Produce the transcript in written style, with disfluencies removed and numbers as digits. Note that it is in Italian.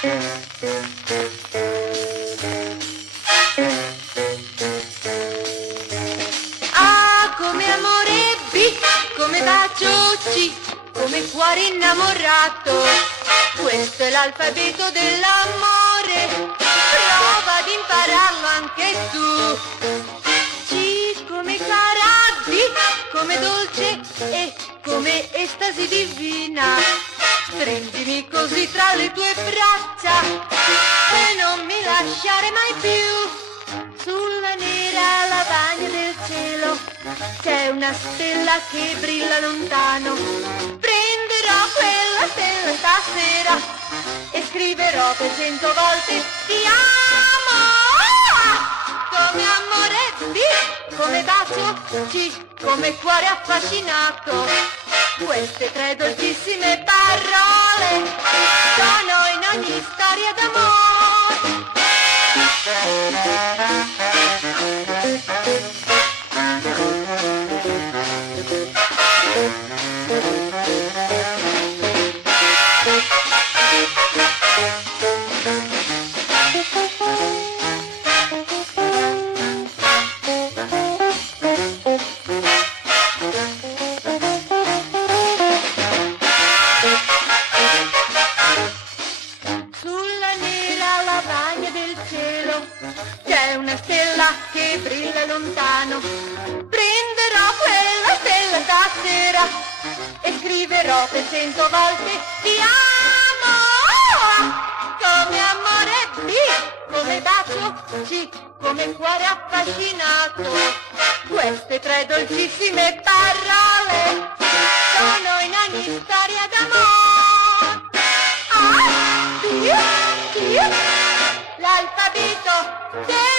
A come amore, B come bacio, C come cuore innamorato. Questo è l'alfabeto dell'amore, prova ad impararlo anche tu. C come cara, D come dolce, E come estasi divina. Prendimi così tra le tue braccia e non mi lasciare mai più. Sulla nera lavagna del cielo c'è una stella che brilla lontano. Prenderò quella stella stasera e scriverò per 100 volte ti amo. Come amore, B come bacio, C come cuore affascinato. Queste 3 dolcissime parole sono in ogni storia d'amore. Sulla nera lavagna del cielo c'è una stella che brilla lontano. Prenderò quella stella stasera e scriverò per 100 volte ti amo. Come amore, B come bacio, C come cuore affascinato. Queste 3 dolcissime parole sono in ogni storia d'amore. A, B, C, l'alfabeto del